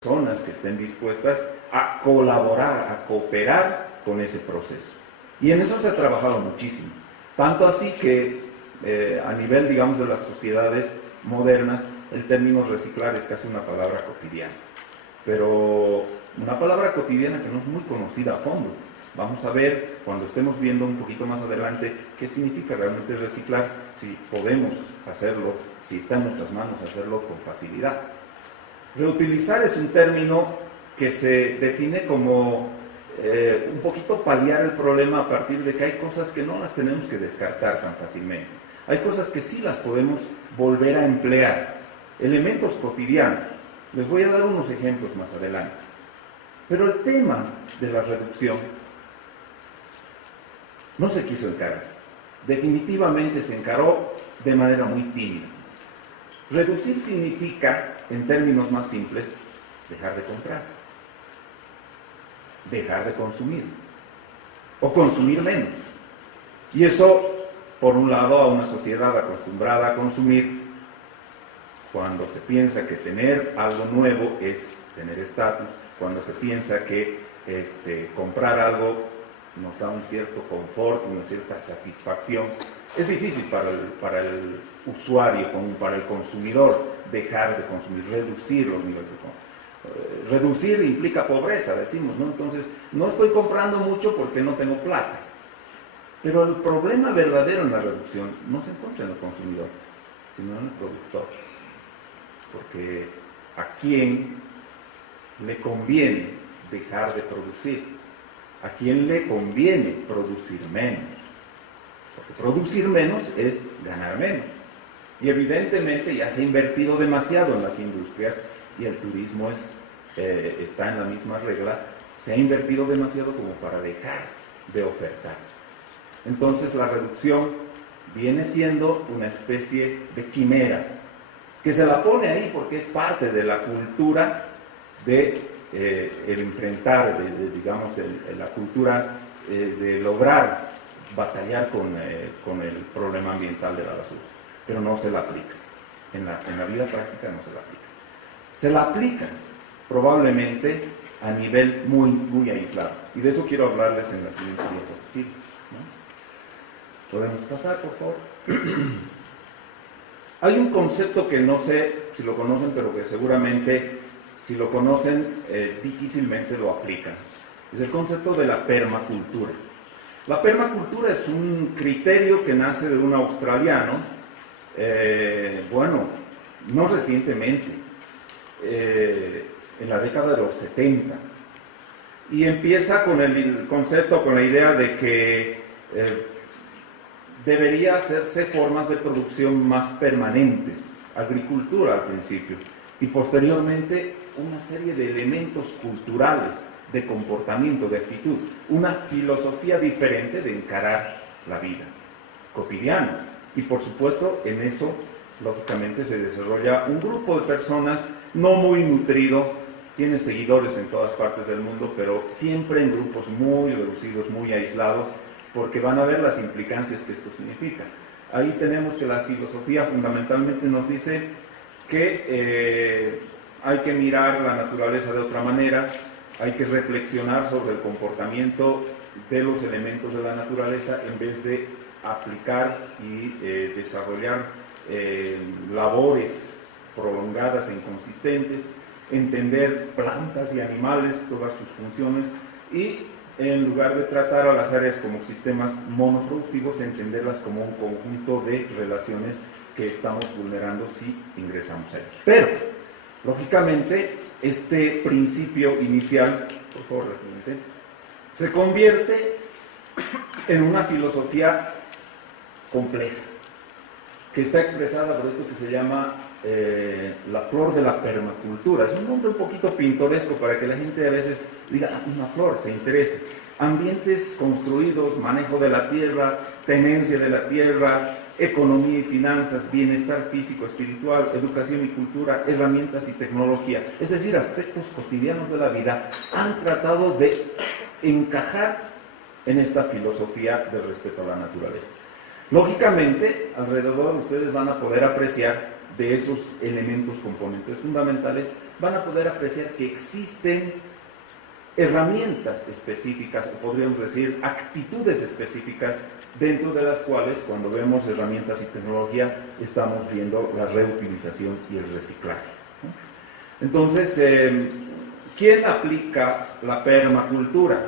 personas que estén dispuestas a colaborar, a cooperar con ese proceso. Y en eso se ha trabajado muchísimo. Tanto así que a nivel, digamos, de las sociedades modernas, el término reciclar es casi una palabra cotidiana. Pero una palabra cotidiana que no es muy conocida a fondo. Vamos a ver, cuando estemos viendo un poquito más adelante, qué significa realmente reciclar, si podemos hacerlo, si está en nuestras manos hacerlo con facilidad. Reutilizar es un término que se define como un poquito paliar el problema a partir de que hay cosas que no las tenemos que descartar tan fácilmente. Hay cosas que sí las podemos volver a emplear. Elementos cotidianos. Les voy a dar unos ejemplos más adelante. Pero el tema de la reducción no se quiso encarar. Definitivamente se encaró de manera muy tímida. Reducir significa, en términos más simples, dejar de comprar, dejar de consumir, o consumir menos. Y eso, por un lado, a una sociedad acostumbrada a consumir, cuando se piensa que tener algo nuevo es tener estatus, cuando se piensa que comprar algo nos da un cierto confort, una cierta satisfacción, es difícil para el usuario, como para el consumidor, dejar de consumir, reducir los niveles de consumo. Reducir implica pobreza, decimos, ¿no? Entonces, no estoy comprando mucho porque no tengo plata. Pero el problema verdadero en la reducción no se encuentra en el consumidor, sino en el productor. Porque ¿a quién le conviene dejar de producir? ¿A quién le conviene producir menos? Porque producir menos es ganar menos. Y evidentemente ya se ha invertido demasiado en las industrias y el turismo está en la misma regla. Se ha invertido demasiado como para dejar de ofertar. Entonces la reducción viene siendo una especie de quimera, que se la pone ahí porque es parte de la cultura de el enfrentar, de la cultura de lograr batallar con el problema ambiental de la basura, pero no se la aplica. En la vida práctica no se la aplica. Se la aplica probablemente a nivel muy, muy aislado. Y de eso quiero hablarles en la siguiente diapositiva, ¿no? ¿Podemos pasar, por favor? Hay un concepto que no sé si lo conocen, pero que seguramente si lo conocen difícilmente lo aplican. Es el concepto de la permacultura. La permacultura es un criterio que nace de un australiano, no recientemente, en la década de los 70. Y empieza con el concepto, con la idea de que debería hacerse formas de producción más permanentes, agricultura al principio, y posteriormente una serie de elementos culturales, de comportamiento, de actitud, una filosofía diferente de encarar la vida cotidiana. Y por supuesto, en eso, lógicamente, se desarrolla un grupo de personas no muy nutrido, tiene seguidores en todas partes del mundo, pero siempre en grupos muy reducidos, muy aislados, porque van a ver las implicancias que esto significa. Ahí tenemos que la filosofía fundamentalmente nos dice que hay que mirar la naturaleza de otra manera, hay que reflexionar sobre el comportamiento de los elementos de la naturaleza en vez de aplicar y desarrollar labores prolongadas e inconsistentes, entender plantas y animales, todas sus funciones, y en lugar de tratar a las áreas como sistemas monoproductivos, entenderlas como un conjunto de relaciones que estamos vulnerando si ingresamos a ellas. Pero, lógicamente, este principio inicial, por favor, la siguiente, se convierte en una filosofía compleja, que está expresada por esto que se llama la flor de la permacultura. Es un nombre un poquito pintoresco para que la gente a veces diga, una flor, se interese. Ambientes construidos, manejo de la tierra, tenencia de la tierra, economía y finanzas, bienestar físico, espiritual, educación y cultura, herramientas y tecnología. Es decir, aspectos cotidianos de la vida han tratado de encajar en esta filosofía del respeto a la naturaleza. Lógicamente, alrededor ustedes van a poder apreciar de esos elementos componentes fundamentales, van a poder apreciar que existen herramientas específicas, o podríamos decir actitudes específicas, dentro de las cuales, cuando vemos herramientas y tecnología, estamos viendo la reutilización y el reciclaje, ¿no? Entonces, ¿quién aplica la permacultura?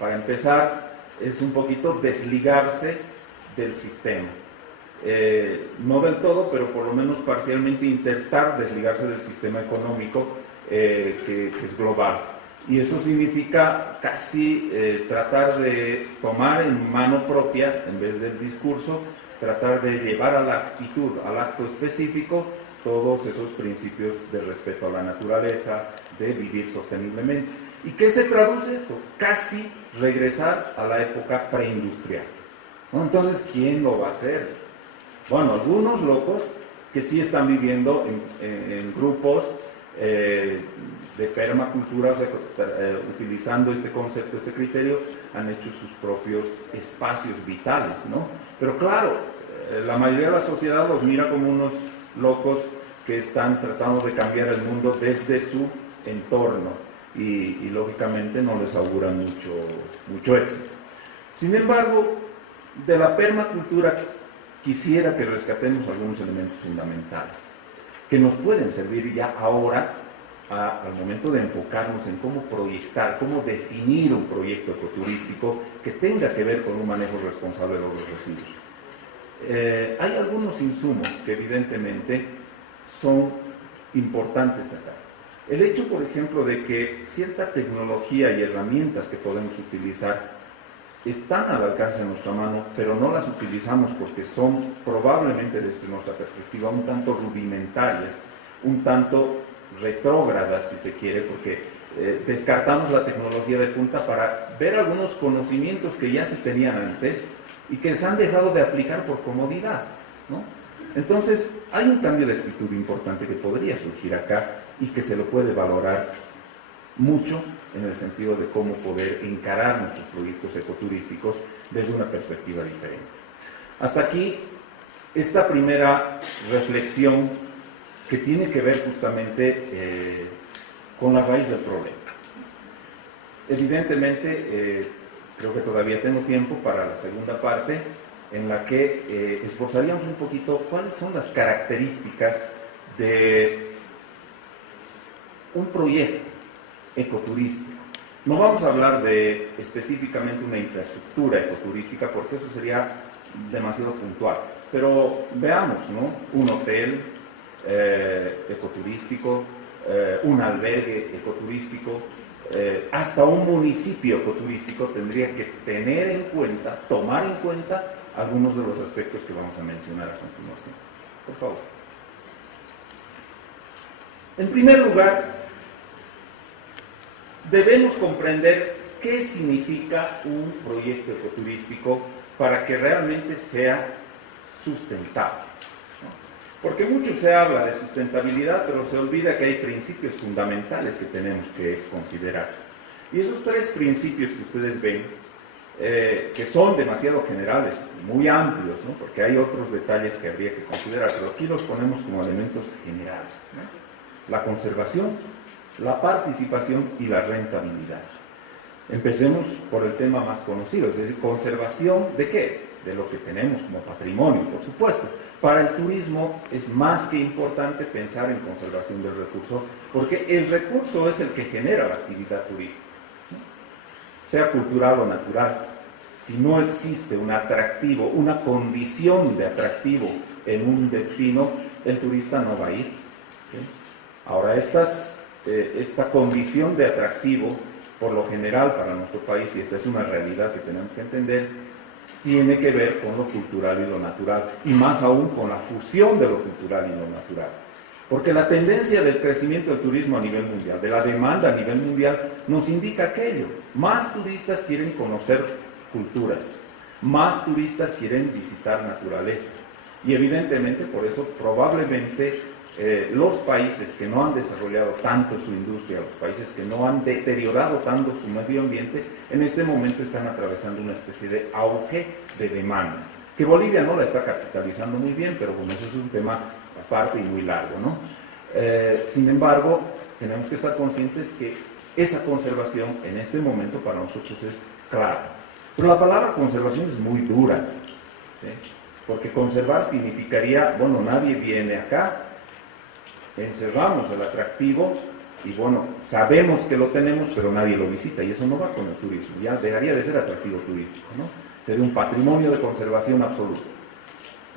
Para empezar, es un poquito desligarse del sistema. No del todo, pero por lo menos parcialmente intentar desligarse del sistema económico que es global. Y eso significa casi tratar de tomar en mano propia, en vez del discurso, tratar de llevar a la actitud, al acto específico, todos esos principios de respeto a la naturaleza, de vivir sosteniblemente. ¿Y qué se traduce esto? Casi regresar a la época preindustrial, ¿no? Entonces, ¿quién lo va a hacer? Bueno, algunos locos que sí están viviendo en grupos de permacultura, o sea, utilizando este concepto, este criterio, han hecho sus propios espacios vitales, ¿no? Pero claro, la mayoría de la sociedad los mira como unos locos que están tratando de cambiar el mundo desde su entorno y lógicamente no les augura mucho éxito. Sin embargo, de la permacultura quisiera que rescatemos algunos elementos fundamentales que nos pueden servir ya ahora al momento de enfocarnos en cómo proyectar, cómo definir un proyecto ecoturístico que tenga que ver con un manejo responsable de los residuos. Hay algunos insumos que evidentemente son importantes acá. El hecho, por ejemplo, de que cierta tecnología y herramientas que podemos utilizar están al alcance de nuestra mano, pero no las utilizamos porque son probablemente desde nuestra perspectiva un tanto rudimentarias, un tanto retrógradas, si se quiere, porque descartamos la tecnología de punta para ver algunos conocimientos que ya se tenían antes y que se han dejado de aplicar por comodidad, ¿no? Entonces, hay un cambio de actitud importante que podría surgir acá y que se lo puede valorar mucho en el sentido de cómo poder encarar nuestros proyectos ecoturísticos desde una perspectiva diferente. Hasta aquí, esta primera reflexión que tiene que ver justamente con la raíz del problema. Evidentemente, creo que todavía tengo tiempo para la segunda parte, en la que esforzaríamos un poquito cuáles son las características de un proyecto ecoturístico. No vamos a hablar de específicamente una infraestructura ecoturística porque eso sería demasiado puntual, pero veamos, ¿no? Un hotel ecoturístico, un albergue ecoturístico, hasta un municipio ecoturístico tendría que tener en cuenta, tomar en cuenta algunos de los aspectos que vamos a mencionar a continuación. Por favor. En primer lugar, debemos comprender qué significa un proyecto ecoturístico para que realmente sea sustentable, ¿no? Porque mucho se habla de sustentabilidad, pero se olvida que hay principios fundamentales que tenemos que considerar. Y esos tres principios que ustedes ven, que son demasiado generales, muy amplios, ¿no? Porque hay otros detalles que habría que considerar, pero aquí los ponemos como elementos generales, ¿no? La conservación, la participación y la rentabilidad. Empecemos por el tema más conocido, es decir, conservación ¿de qué? De lo que tenemos como patrimonio, por supuesto. Para el turismo es más que importante pensar en conservación del recurso, porque el recurso es el que genera la actividad turística, ¿no? Sea cultural o natural. Si no existe un atractivo, una condición de atractivo en un destino, el turista no va a ir, ¿sí? Ahora, esta condición de atractivo, por lo general para nuestro país, y esta es una realidad que tenemos que entender, tiene que ver con lo cultural y lo natural, y más aún con la fusión de lo cultural y lo natural. Porque la tendencia del crecimiento del turismo a nivel mundial, de la demanda a nivel mundial, nos indica aquello. Más turistas quieren conocer culturas, más turistas quieren visitar naturaleza. Y evidentemente, por eso, probablemente, los países que no han desarrollado tanto su industria, los países que no han deteriorado tanto su medio ambiente, en este momento están atravesando una especie de auge de demanda, que Bolivia no la está capitalizando muy bien, pero bueno, eso es un tema aparte y muy largo, ¿no? Sin embargo, tenemos que estar conscientes que esa conservación en este momento para nosotros es clara. Pero la palabra conservación es muy dura, ¿sí? Porque conservar significaría, bueno, nadie viene acá, encerramos el atractivo y bueno, sabemos que lo tenemos, pero nadie lo visita y eso no va con el turismo, ya dejaría de ser atractivo turístico, ¿no? Sería un patrimonio de conservación absoluto.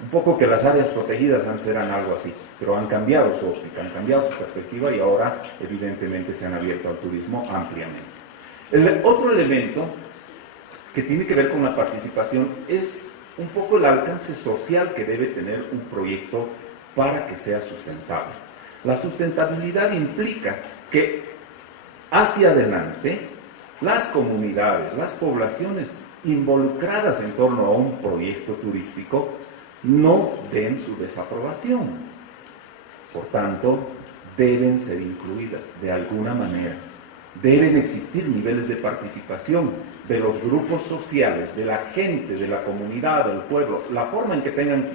Un poco que las áreas protegidas antes eran algo así, pero han cambiado su óptica, han cambiado su perspectiva y ahora evidentemente se han abierto al turismo ampliamente. El otro elemento que tiene que ver con la participación es un poco el alcance social que debe tener un proyecto para que sea sustentable. La sustentabilidad implica que hacia adelante las comunidades, las poblaciones involucradas en torno a un proyecto turístico no den su desaprobación. Por tanto, deben ser incluidas de alguna manera. Deben existir niveles de participación de los grupos sociales, de la gente, de la comunidad, del pueblo, la forma en que tengan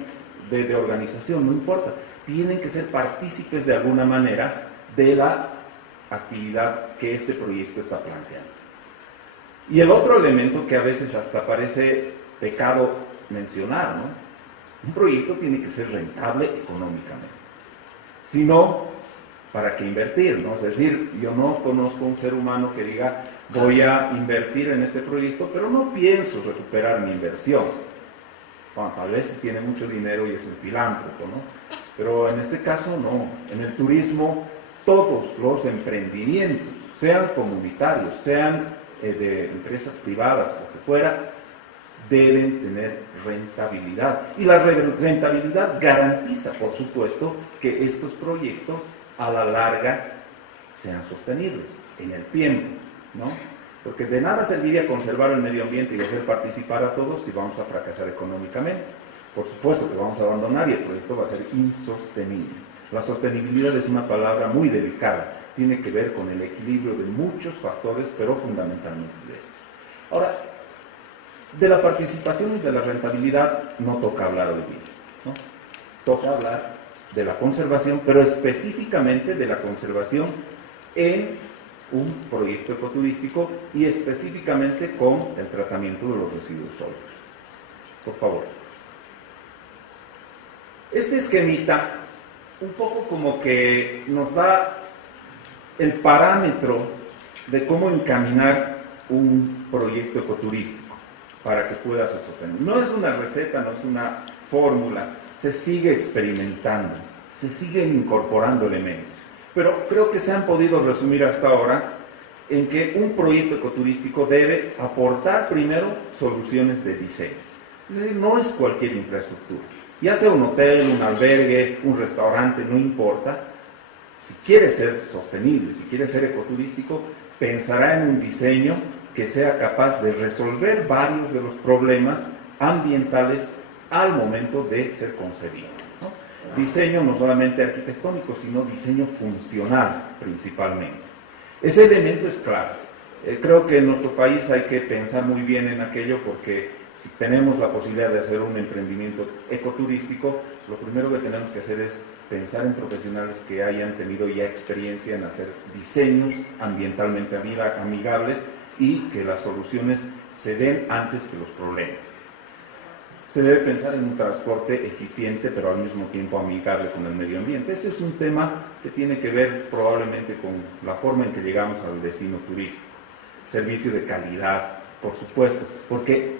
de organización, no importa. Tienen que ser partícipes de alguna manera de la actividad que este proyecto está planteando. Y el otro elemento que a veces hasta parece pecado mencionar, ¿no? Un proyecto tiene que ser rentable económicamente. Si no, ¿para qué invertir? ¿No? Es decir, yo no conozco un ser humano que diga, voy a invertir en este proyecto, pero no pienso recuperar mi inversión. Bueno, tal vez tiene mucho dinero y es un filántropo, ¿no? Pero en este caso no. En el turismo, todos los emprendimientos, sean comunitarios, sean de empresas privadas, lo que fuera, deben tener rentabilidad. Y la rentabilidad garantiza, por supuesto, que estos proyectos a la larga sean sostenibles en el tiempo, ¿no? Porque de nada serviría conservar el medio ambiente y hacer participar a todos si vamos a fracasar económicamente. Por supuesto que vamos a abandonar y el proyecto va a ser insostenible. La sostenibilidad es una palabra muy delicada, tiene que ver con el equilibrio de muchos factores, pero fundamentalmente de estos. Ahora, de la participación y de la rentabilidad no toca hablar hoy día, ¿no? Toca hablar de la conservación, pero específicamente de la conservación en un proyecto ecoturístico y específicamente con el tratamiento de los residuos sólidos. Por favor. Este esquemita un poco como que nos da el parámetro de cómo encaminar un proyecto ecoturístico para que pueda ser sostenible. No es una receta, no es una fórmula, se sigue experimentando, se siguen incorporando elementos, pero creo que se han podido resumir hasta ahora en que un proyecto ecoturístico debe aportar primero soluciones de diseño. Es decir, no es cualquier infraestructura, ya sea un hotel, un albergue, un restaurante, no importa. Si quiere ser sostenible, si quiere ser ecoturístico, pensará en un diseño que sea capaz de resolver varios de los problemas ambientales al momento de ser concebido, ¿no? Diseño no solamente arquitectónico, sino diseño funcional principalmente. Ese elemento es claro. Creo que en nuestro país hay que pensar muy bien en aquello porque si tenemos la posibilidad de hacer un emprendimiento ecoturístico, lo primero que tenemos que hacer es pensar en profesionales que hayan tenido ya experiencia en hacer diseños ambientalmente amigables y que las soluciones se den antes que los problemas. Se debe pensar en un transporte eficiente, pero al mismo tiempo amigable con el medio ambiente. Ese es un tema que tiene que ver probablemente con la forma en que llegamos al destino turístico. Servicio de calidad, por supuesto, porque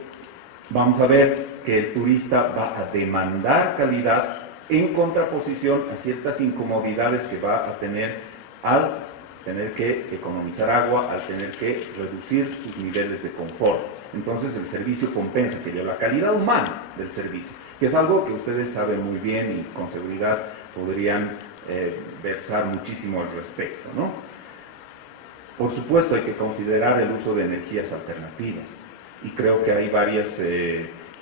vamos a ver que el turista va a demandar calidad en contraposición a ciertas incomodidades que va a tener al tener que economizar agua, al tener que reducir sus niveles de confort. Entonces el servicio compensa, que la calidad humana del servicio, que es algo que ustedes saben muy bien y con seguridad podrían versar muchísimo al respecto, ¿no? Por supuesto hay que considerar el uso de energías alternativas y creo que hay varias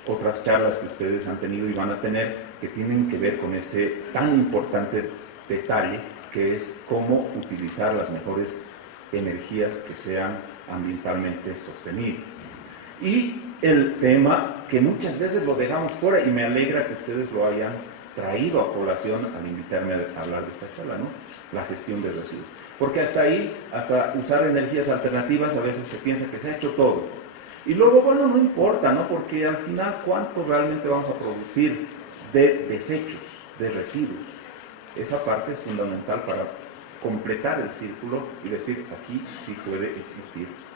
otras charlas que ustedes han tenido y van a tener que tienen que ver con ese tan importante detalle que es cómo utilizar las mejores energías que sean ambientalmente sostenibles. Y el tema que muchas veces lo dejamos fuera y me alegra que ustedes lo hayan traído a colación al invitarme a hablar de esta charla, ¿no? La gestión de residuos. Porque hasta ahí, hasta usar energías alternativas, a veces se piensa que se ha hecho todo. Y luego, bueno, no importa, ¿no? Porque al final, ¿cuánto realmente vamos a producir de desechos, de residuos? Esa parte es fundamental para completar el círculo y decir, aquí sí puede existir